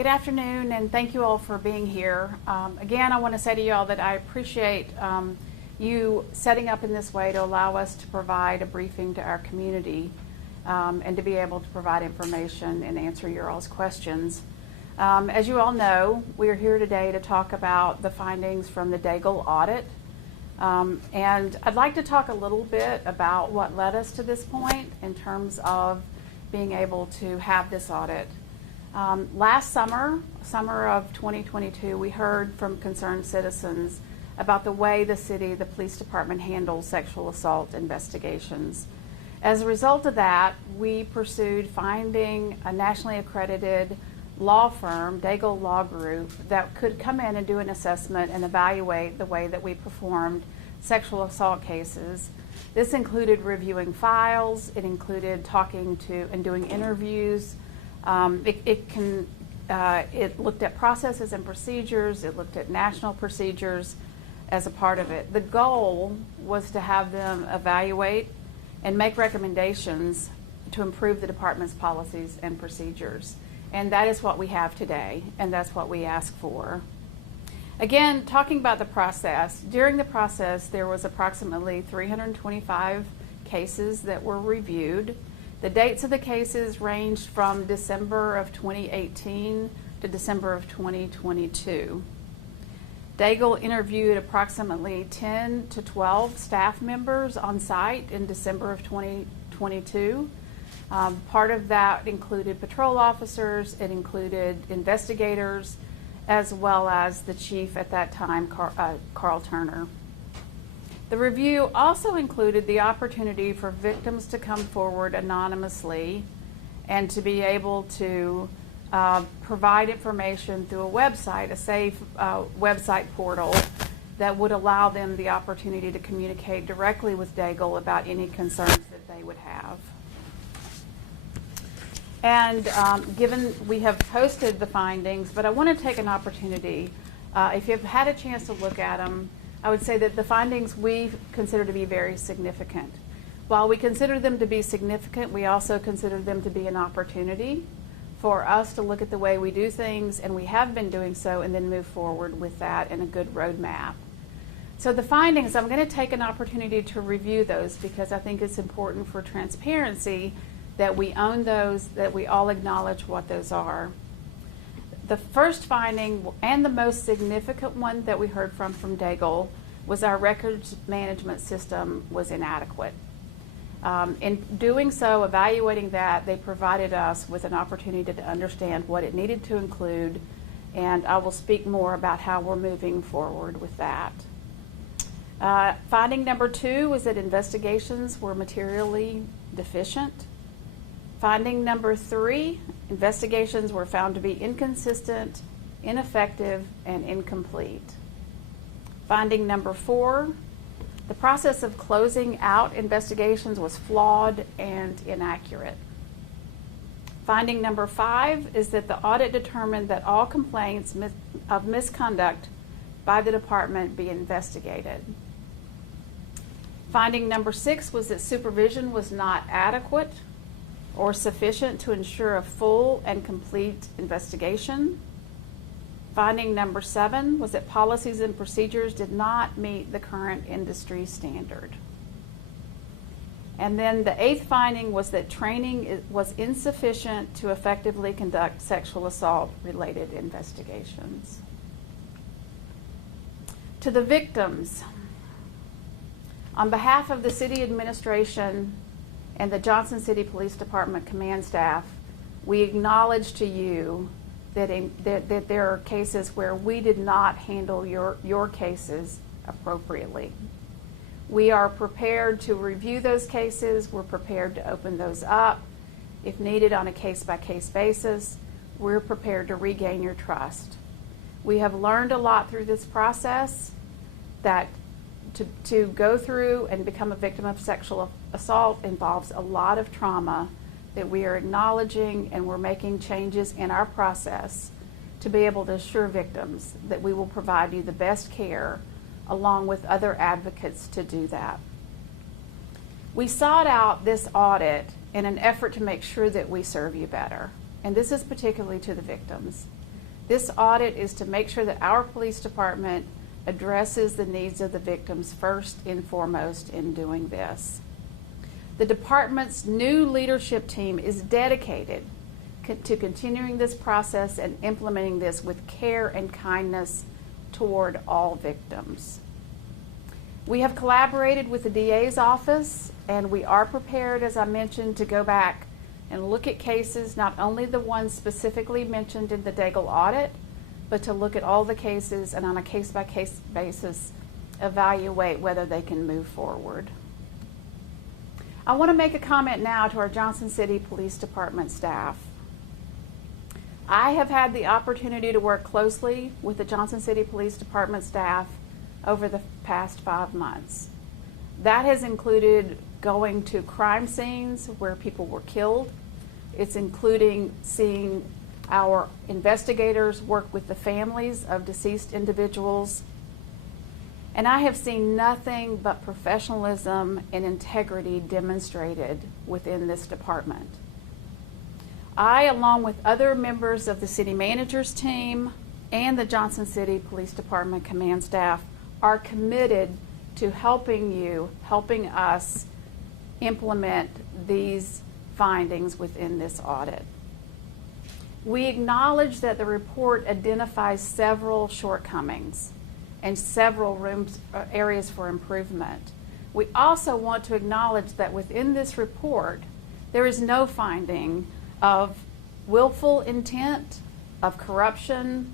Good afternoon, and thank you all for being here. Again, I want to say to you all that I appreciate you setting up in this way to allow us to provide a briefing to our community and to be able to provide information and answer your all's questions. As you all know, we are here today to talk about the findings from the Daigle audit. And I'd like to talk a little bit about what led us to this point in terms of being able to have this audit. Last summer of 2022, we heard from concerned citizens about the way the city, the police department handles sexual assault investigations. As a result of that, we pursued finding a nationally accredited law firm, Daigle Law Group, that could come in and do an assessment and evaluate the way that we performed sexual assault cases. This included reviewing files, it included talking to and doing interviews. It looked at processes and procedures, it looked at national procedures as a part of it. The goal was to have them evaluate and make recommendations to improve the department's policies and procedures. And that is what we have today, and that's what we ask for. Again, talking about the process, during the process there was approximately 325 cases that were reviewed. The dates of the cases ranged from December of 2018 to December of 2022. Daigle interviewed approximately 10 to 12 staff members on site in December of 2022. Part of that included patrol officers, it included investigators, as well as the chief at that time, Carl Turner. The review also included the opportunity for victims to come forward anonymously and to be able to provide information through a website, a safe website portal that would allow them the opportunity to communicate directly with Daigle about any concerns that they would have. And given we have posted the findings, but I want to take an opportunity, if you've had a chance to look at them, I would say that the findings we consider to be very significant. While we consider them to be significant, we also consider them to be an opportunity for us to look at the way we do things, and we have been doing so, and then move forward with that in a good roadmap. So the findings, I'm going to take an opportunity to review those because I think it's important for transparency that we own those, that we all acknowledge what those are. The first finding, and the most significant one that we heard from Daigle, was our records management system was inadequate. In doing so, evaluating that, they provided us with an opportunity to understand what it needed to include, and I will speak more about how we're moving forward with that. Finding number 2 was that investigations were materially deficient. Finding number 3, investigations were found to be inconsistent, ineffective, and incomplete. Finding number 4, the process of closing out investigations was flawed and inaccurate. Finding number 5 is that the audit determined that all complaints of misconduct by the department be investigated. Finding number 6 was that supervision was not adequate or sufficient to ensure a full and complete investigation. Finding number 7 was that policies and procedures did not meet the current industry standard. And then the 8th finding was that training was insufficient to effectively conduct sexual assault related investigations. To the victims, on behalf of the city administration and the Johnson City Police Department command staff, we acknowledge to you that there are cases where we did not handle your cases appropriately. We are prepared to review those cases. We're prepared to open those up. If needed on a case-by-case basis, we're prepared to regain your trust. We have learned a lot through this process that to go through and become a victim of sexual assault involves a lot of trauma that we are acknowledging, and we're making changes in our process to be able to assure victims that we will provide you the best care along with other advocates to do that. We sought out this audit in an effort to make sure that we serve you better, and this is particularly to the victims. This audit is to make sure that our police department addresses the needs of the victims first and foremost in doing this. The department's new leadership team is dedicated to continuing this process and implementing this with care and kindness toward all victims. We have collaborated with the DA's office, and we are prepared, as I mentioned, to go back and look at cases, not only the ones specifically mentioned in the Daigle audit, but to look at all the cases and on a case-by-case basis evaluate whether they can move forward. I want to make a comment now to our Johnson City Police Department staff. I have had the opportunity to work closely with the Johnson City Police Department staff over the past 5 months. That has included going to crime scenes where people were killed. It's including seeing our investigators work with the families of deceased individuals. And I have seen nothing but professionalism and integrity demonstrated within this department. I, along with other members of the city manager's team and the Johnson City Police Department command staff, are committed to helping us implement these findings within this audit. We acknowledge that the report identifies several shortcomings and several areas for improvement. We also want to acknowledge that within this report, there is no finding of willful intent, of corruption,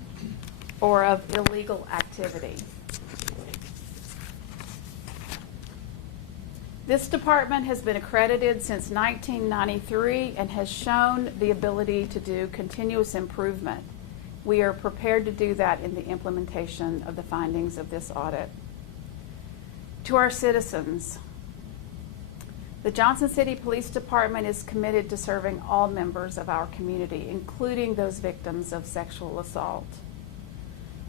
or of illegal activity. This department has been accredited since 1993 and has shown the ability to do continuous improvement. We are prepared to do that in the implementation of the findings of this audit. To our citizens, the Johnson City Police Department is committed to serving all members of our community, including those victims of sexual assault.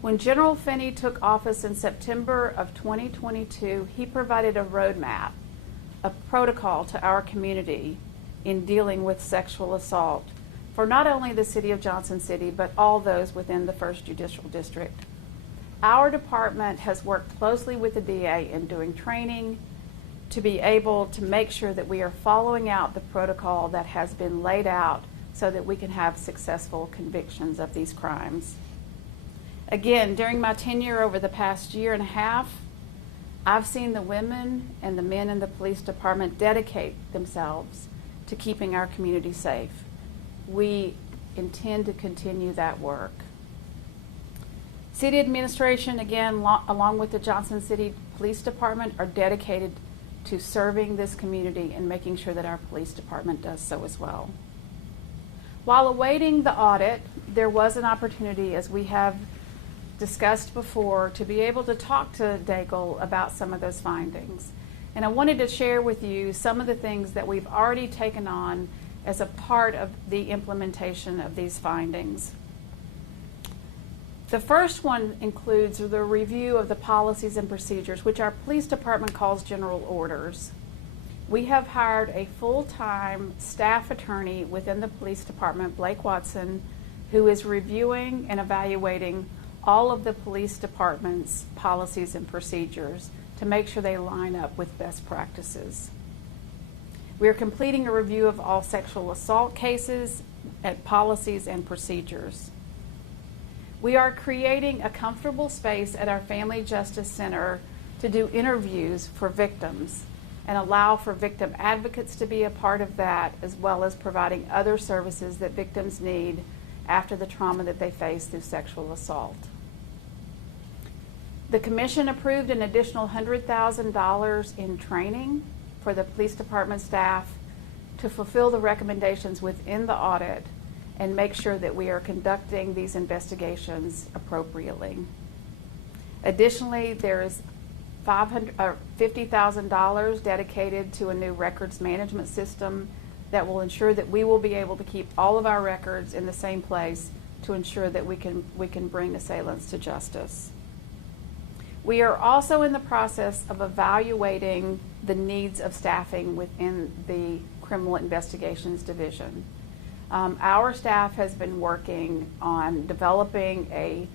When General Finney took office in September of 2022, he provided a roadmap, a protocol to our community in dealing with sexual assault for not only the city of Johnson City, but all those within the 1st Judicial District. Our department has worked closely with the DA in doing training to be able to make sure that we are following out the protocol that has been laid out so that we can have successful convictions of these crimes. Again, during my tenure over the past year and a half, I've seen the women and the men in the police department dedicate themselves to keeping our community safe. We intend to continue that work. City administration, again, along with the Johnson City Police Department, are dedicated to serving this community and making sure that our police department does so as well. While awaiting the audit, there was an opportunity, as we have discussed before, to be able to talk to Daigle about some of those findings. And I wanted to share with you some of the things that we've already taken on as a part of the implementation of these findings. The first one includes the review of the policies and procedures, which our police department calls general orders. We have hired a full-time staff attorney within the police department, Blake Watson, who is reviewing and evaluating all of the police department's policies and procedures to make sure they line up with best practices. We are completing a review of all sexual assault cases and policies and procedures. We are creating a comfortable space at our Family Justice Center to do interviews for victims and allow for victim advocates to be a part of that, as well as providing other services that victims need after the trauma that they face through sexual assault. The Commission approved an additional $100,000 in training for the police department staff to fulfill the recommendations within the audit and make sure that we are conducting these investigations appropriately. Additionally, there is $50,000 dedicated to a new records management system that will ensure that we will be able to keep all of our records in the same place to ensure that we can bring assailants to justice. We are also in the process of evaluating the needs of staffing within the Criminal Investigations Division. Our staff has been working on developing a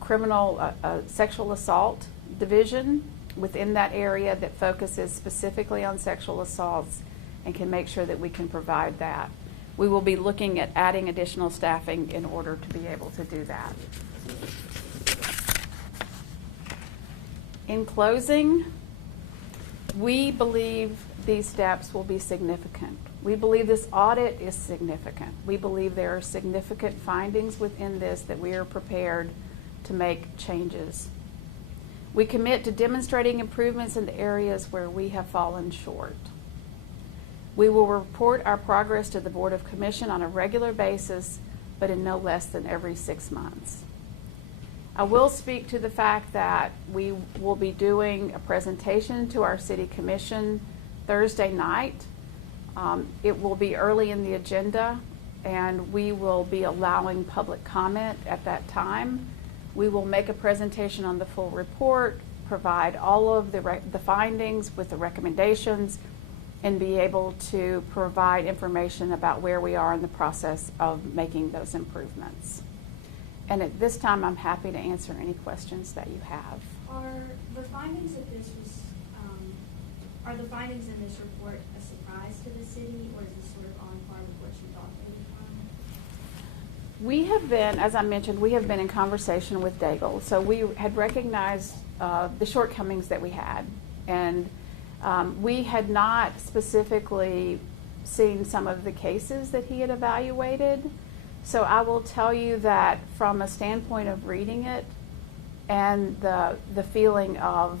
criminal sexual assault division within that area that focuses specifically on sexual assaults and can make sure that we can provide that. We will be looking at adding additional staffing in order to be able to do that. In closing, we believe these steps will be significant. We believe this audit is significant. We believe there are significant findings within this that we are prepared to make changes. We commit to demonstrating improvements in the areas where we have fallen short. We will report our progress to the Board of Commission on a regular basis, but in no less than every 6 months. I will speak to the fact that we will be doing a presentation to our City Commission Thursday night. It will be early in the agenda, and we will be allowing public comment at that time. We will make a presentation on the full report, provide all of the findings with the recommendations, and be able to provide information about where we are in the process of making those improvements. And at this time, I'm happy to answer any questions that you have. Are the findings in this report a surprise to the city, or is this sort of on par with what you thought they would find? We have been, as I mentioned, we have been in conversation with Daigle. So we had recognized the shortcomings that we had. And we had not specifically seen some of the cases that he had evaluated. So I will tell you that from a standpoint of reading it and the feeling of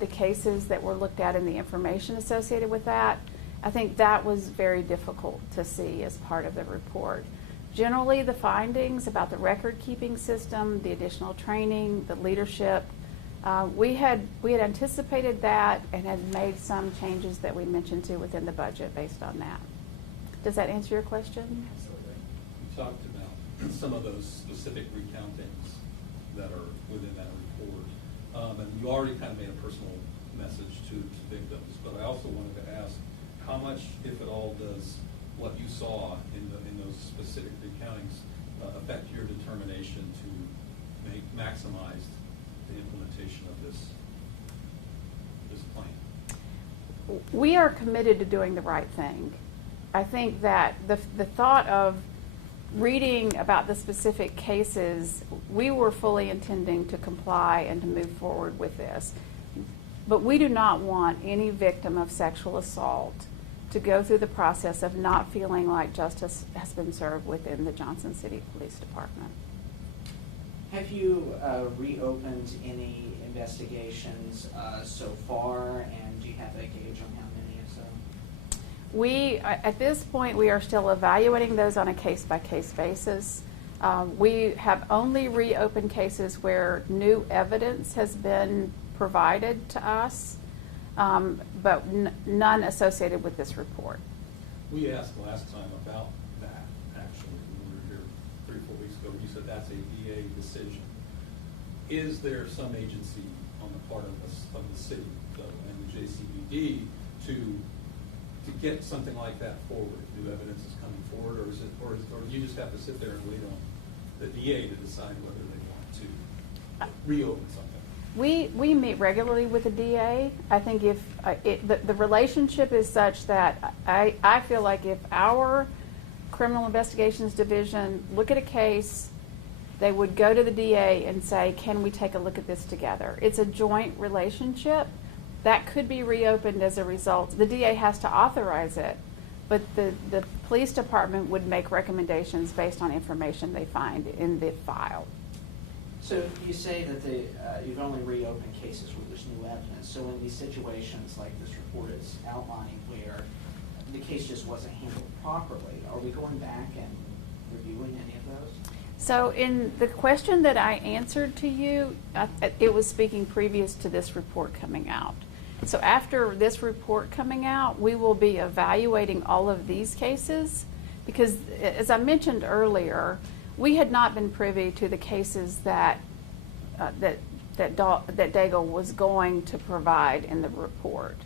the cases that were looked at and the information associated with that, I think that was very difficult to see as part of the report. Generally, the findings about the record-keeping system, the additional training, the leadership, we had anticipated that and had made some changes that we mentioned to within the budget based on that. Does that answer your question? Absolutely. You talked about some of those specific recountings that are within that report. And you already kind of made a personal message to victims, but I also wanted to ask how much, if at all, does what you saw in those specific recountings affect your determination to maximize the implementation of this plan? We are committed to doing the right thing. I think that the thought of reading about the specific cases, we were fully intending to comply and to move forward with this. But we do not want any victim of sexual assault to go through the process of not feeling like justice has been served within the Johnson City Police Department. Have you reopened any investigations so far, and do you have a gauge on how many or so? We, at this point, we are still evaluating those on a case-by-case basis. We have only reopened cases where new evidence has been provided to us, but none associated with this report. We asked last time about that, actually, when we were here 3 or 4 weeks ago. You said that's a VA decision. Is there some agency on the part of the city and the JCPD to get something like that forward? New evidence is coming forward, or do you just have to sit there and wait on the DA to decide whether they want to reopen something? We meet regularly with the DA. I think if the relationship is such that I feel like if our criminal investigations division look at a case, they would go to the DA and say, can we take a look at this together? It's a joint relationship. That could be reopened as a result. The DA has to authorize it, but the police department would make recommendations based on information they find in the file. So you say that you've only reopened cases where there's new evidence. So in these situations like this report is outlining where the case just wasn't handled properly, are we going back and reviewing any of those? So in the question that I answered to you, it was speaking previous to this report coming out. So after this report coming out, we will be evaluating all of these cases because, as I mentioned earlier, we had not been privy to the cases that Daigle was going to provide in the report.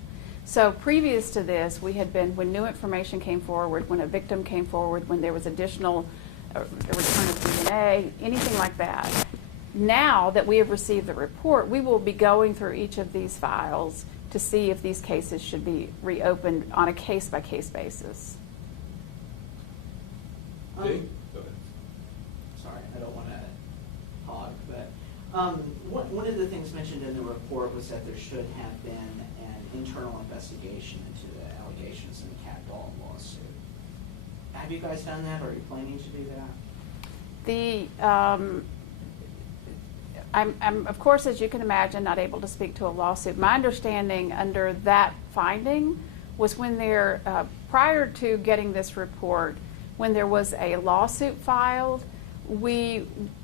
So previous to this, we had been, when new information came forward, when a victim came forward, when there was additional a return of DNA, anything like that. Now that we have received the report, we will be going through each of these files to see if these cases should be reopened on a case-by-case basis. Dave? Go ahead. Sorry, I don't want to hog, but one of the things mentioned in the report was that there should have been an internal investigation into the allegations in the Cat Doll lawsuit. Have you guys done that, or are you planning to do that? I'm, of course, as you can imagine, not able to speak to a lawsuit. My understanding under that finding was when there, prior to getting this report, when there was a lawsuit filed,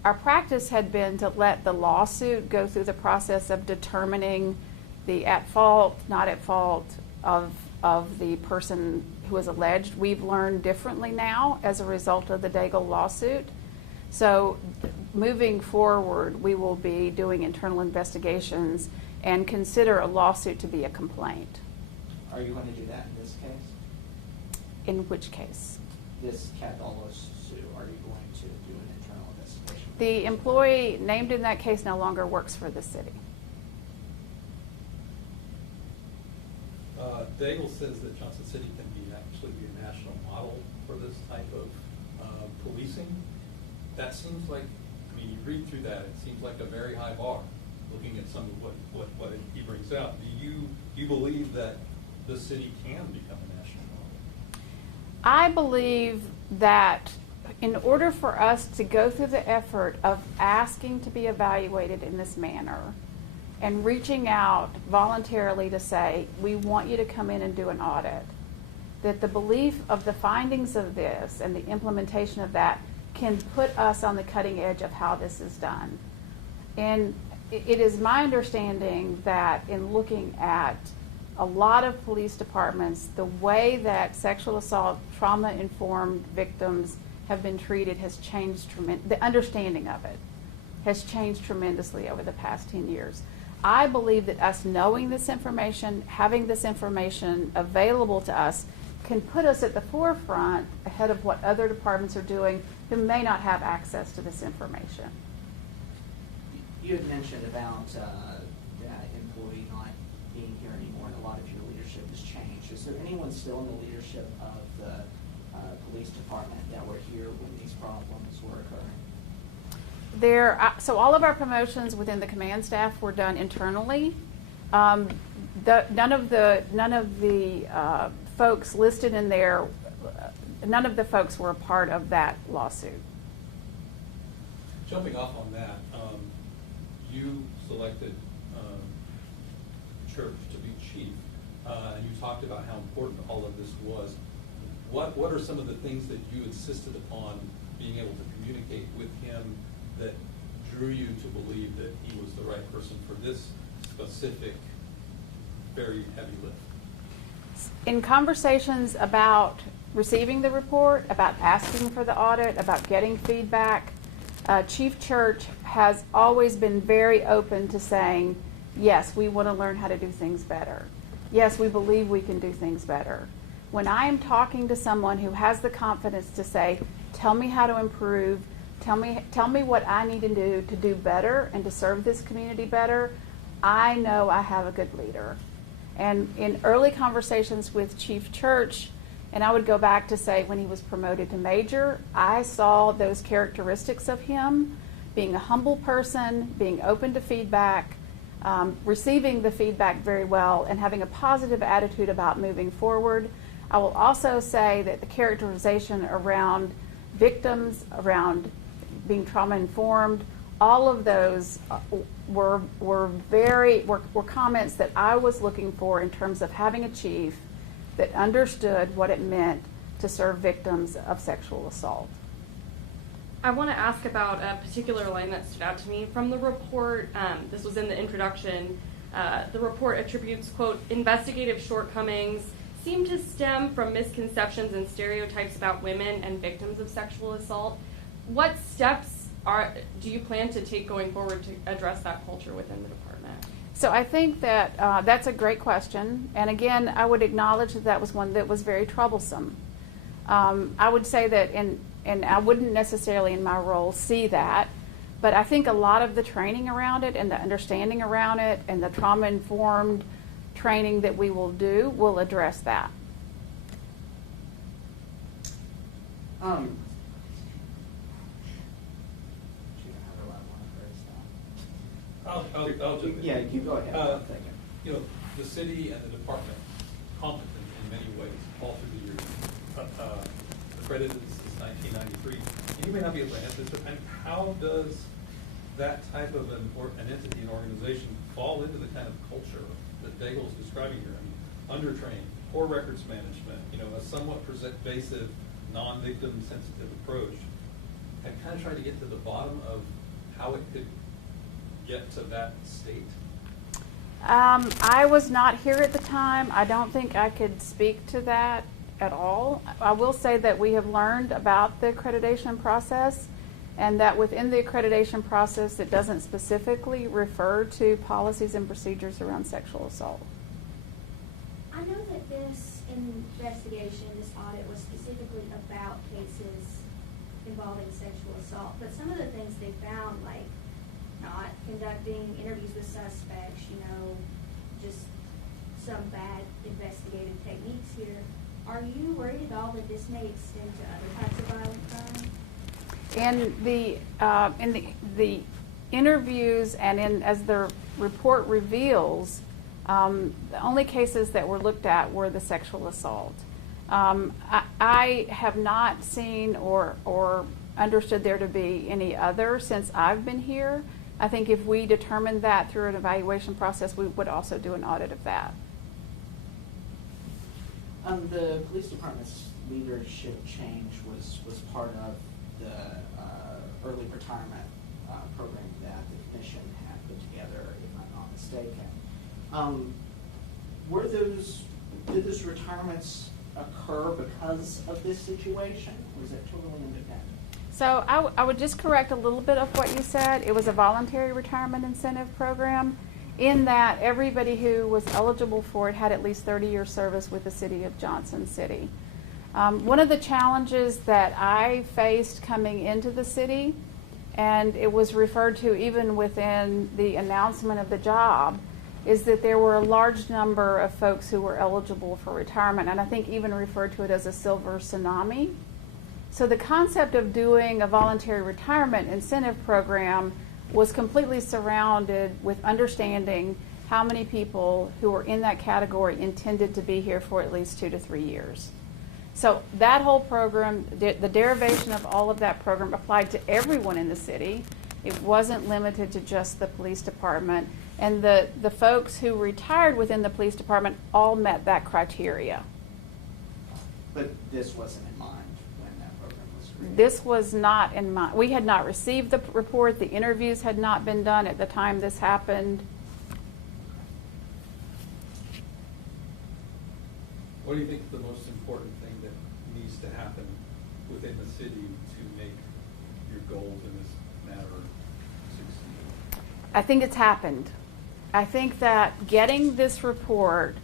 our practice had been to let the lawsuit go through the process of determining the at fault, not at fault of the person who is alleged. We've learned differently now as a result of the Daigle lawsuit. So moving forward, we will be doing internal investigations and consider a lawsuit to be a complaint. Are you going to do that in this case? In which case? This Cat Doll lawsuit, are you going to do an internal investigation? The employee named in that case no longer works for the city. Daigle says that Johnson City can actually be a national model for this type of policing. That seems like, I mean, you read through that, it seems like a very high bar, looking at some of what he brings out. Do you believe that the city can become a national model? I believe that in order for us to go through the effort of asking to be evaluated in this manner and reaching out voluntarily to say, we want you to come in and do an audit, that the belief of the findings of this and the implementation of that can put us on the cutting edge of how this is done. And it is my understanding that in looking at a lot of police departments, the way that sexual assault trauma-informed victims have been treated has changed tremendously. The understanding of it has changed tremendously over the past 10 years. I believe that us knowing this information, having this information available to us, can put us at the forefront ahead of what other departments are doing who may not have access to this information. You had mentioned about that employee not being here anymore, and a lot of your leadership has changed. Is there anyone still in the leadership of the police department that were here when these problems were occurring? So all of our promotions within the command staff were done internally. None of the folks listed in there, none of the folks were a part of that lawsuit. Jumping off on that, you selected Church to be chief, and you talked about how important all of this was. What are some of the things that you insisted upon being able to communicate with him that drew you to believe that he was the right person for this specific, very heavy lift? In conversations about receiving the report, about asking for the audit, about getting feedback, Chief Church has always been very open to saying, yes, we want to learn how to do things better. Yes, we believe we can do things better. When I am talking to someone who has the confidence to say, tell me how to improve, tell me what I need to do better and to serve this community better, I know I have a good leader. And in early conversations with Chief Church, and I would go back to say when he was promoted to major, I saw those characteristics of him, being a humble person, being open to feedback, receiving the feedback very well, and having a positive attitude about moving forward. I will also say that the characterization around victims, around being trauma-informed, all of those were comments that I was looking for in terms of having a chief that understood what it meant to serve victims of sexual assault. I want to ask about a particular line that stood out to me from the report. This was in the introduction. The report attributes, quote, investigative shortcomings seem to stem from misconceptions and stereotypes about women and victims of sexual assault. What steps do you plan to take going forward to address that culture within the department? So I think that that's a great question. And again, I would acknowledge that that was one that was very troublesome. I would say that, and I wouldn't necessarily in my role see that, but I think a lot of the training around it and the understanding around it and the trauma-informed training that we will do will address that. I'll jump in. Yeah, you go ahead. I'm thinking. You know, the city and the department, competent in many ways, all through the years, accredited since 1993. And you may not be able to answer this, but how does that type of an entity, an organization, fall into the kind of culture that Daigle's describing here? I mean, undertrained, poor records management, you know, a somewhat pervasive, non-victim sensitive approach. I kind of tried to get to the bottom of how it could get to that state. I was not here at the time. I don't think I could speak to that at all. I will say that we have learned about the accreditation process, and that within the accreditation process, it doesn't specifically refer to policies and procedures around sexual assault. I know that this investigation, this audit was specifically about cases involving sexual assault, but some of the things they found, like not conducting interviews with suspects, you know, just some bad investigative techniques here. Are you worried at all that this may extend to other types of violent crime? In the interviews and as the report reveals, the only cases that were looked at were the sexual assault. I have not seen or understood there to be any other since I've been here. I think if we determined that through an evaluation process, we would also do an audit of that. The police department's leadership change was part of the early retirement program that the commission had put together, if I'm not mistaken. Did those retirements occur because of this situation, or is it totally independent? So I would just correct a little bit of what you said. It was a voluntary retirement incentive program, in that everybody who was eligible for it had at least 30 years service with the city of Johnson City. One of the challenges that I faced coming into the city, and it was referred to even within the announcement of the job, is that there were a large number of folks who were eligible for retirement, and I think even referred to it as a silver tsunami. So the concept of doing a voluntary retirement incentive program was completely surrounded with understanding how many people who were in that category intended to be here for at least 2 to 3 years. So that whole program, the derivation of all of that program applied to everyone in the city. It wasn't limited to just the police department. And the folks who retired within the police department all met that criteria. But this wasn't in mind when that program was created? This was not in mind. We had not received the report. The interviews had not been done at the time this happened. What do you think is the most important thing that needs to happen within the city to make your goals in this matter succeed? I think it's happened. I think that getting this report,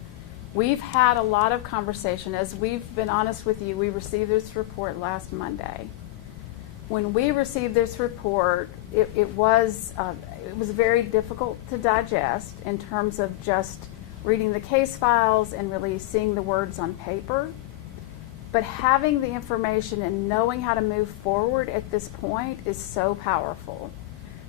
we've had a lot of conversation. As we've been honest with you, we received this report last Monday. When we received this report, it was very difficult to digest in terms of just reading the case files and really seeing the words on paper. But having the information and knowing how to move forward at this point is so powerful.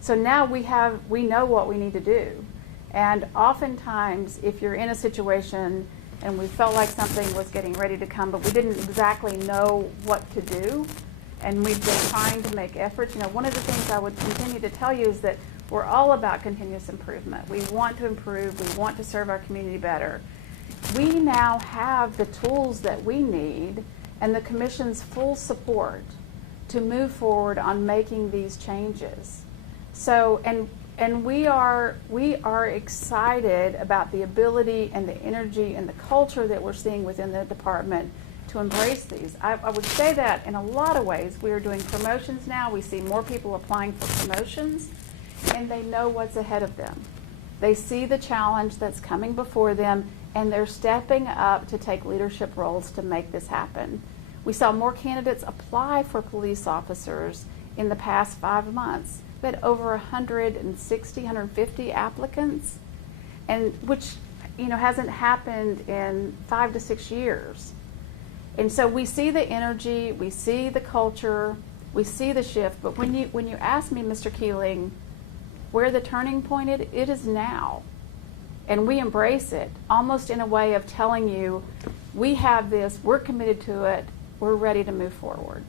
So now we know what we need to do. And oftentimes, if you're in a situation and we felt like something was getting ready to come, but we didn't exactly know what to do, and we've been trying to make efforts, one of the things I would continue to tell you is that we're all about continuous improvement. We want to improve. We want to serve our community better. We now have the tools that we need and the Commission's full support to move forward on making these changes. So, and we are excited about the ability and the energy and the culture that we're seeing within the department to embrace these. I would say that in a lot of ways we are doing promotions now. We see more people applying for promotions, and they know what's ahead of them. They see the challenge that's coming before them, and they're stepping up to take leadership roles to make this happen. We saw more candidates apply for police officers in the past 5 months. We had over 160, 150 applicants, and which hasn't happened in 5 to 6 years. And so we see the energy, we see the culture, we see the shift. But when you ask me, Mr. Keeling, where the turning point is, it is now. And we embrace it, almost in a way of telling you, we have this, we're committed to it, we're ready to move forward.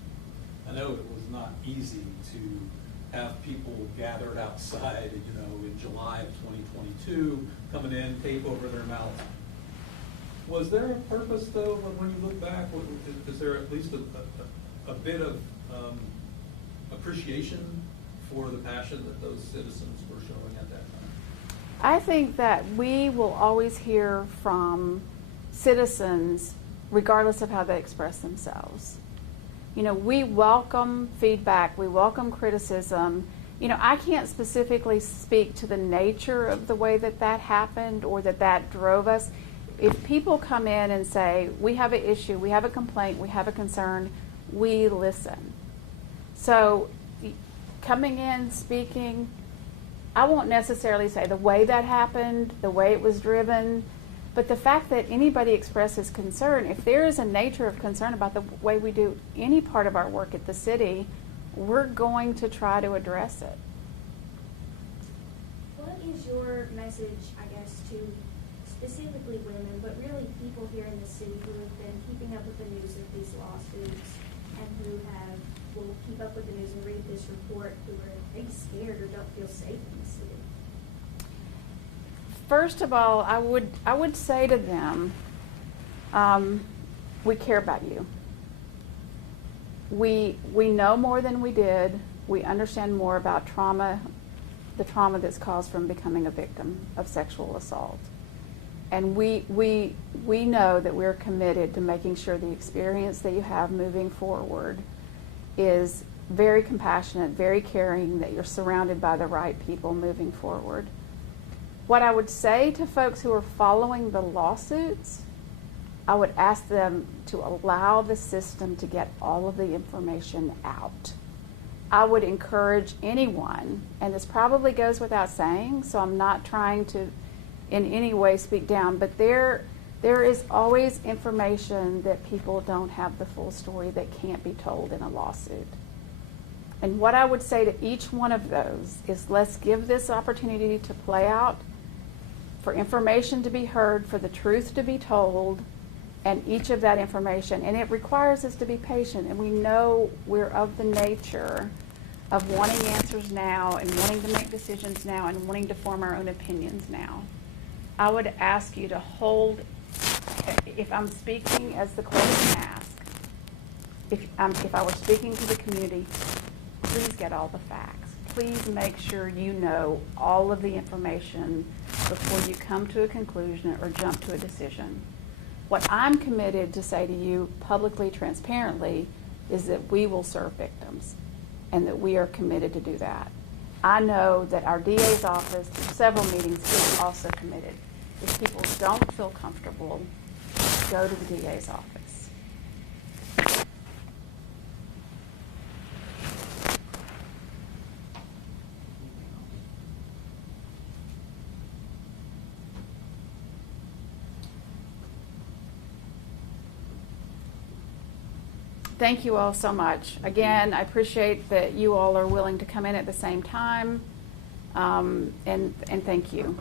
I know it was not easy to have people gathered outside, in July of 2022, coming in, tape over their mouth. Was there a purpose, though, when you look back? Is there at least a bit of appreciation for the passion that those citizens were showing at that time? I think that we will always hear from citizens regardless of how they express themselves. We welcome feedback, we welcome criticism. I can't specifically speak to the nature of the way that happened or that drove us. If people come in and say, we have an issue, we have a complaint, we have a concern, we listen. So coming in, speaking, I won't necessarily say the way that happened, the way it was driven, but the fact that anybody expresses concern, if there is a nature of concern about the way we do any part of our work at the city, we're going to try to address it. What is your message, I guess, to specifically women, but really people here in the city who have been keeping up with the news of these lawsuits and who will keep up with the news and read this report, who are maybe scared or don't feel safe in the city? First of all, I would say to them, we care about you. We know more than we did. We understand more about the trauma that's caused from becoming a victim of sexual assault. And we know that we're committed to making sure the experience that you have moving forward is very compassionate, very caring, that you're surrounded by the right people moving forward. What I would say to folks who are following the lawsuits, I would ask them to allow the system to get all of the information out. I would encourage anyone, and this probably goes without saying, so I'm not trying to in any way speak down, but there is always information that people don't have the full story that can't be told in a lawsuit. And what I would say to each one of those is, let's give this opportunity to play out, for information to be heard, for the truth to be told, and each of that information. And it requires us to be patient, and we know we're of the nature of wanting answers now and wanting to make decisions now and wanting to form our own opinions now. I would ask you to hold, if I'm speaking as the clerk can ask, if I were speaking to the community, please get all the facts. Please make sure you know all of the information before you come to a conclusion or jump to a decision. What I'm committed to say to you publicly, transparently, is that we will serve victims and that we are committed to do that. I know that our DA's office, through several meetings, is also committed. If people don't feel comfortable, go to the DA's office. Thank you all so much. Again, I appreciate that you all are willing to come in at the same time, and thank you.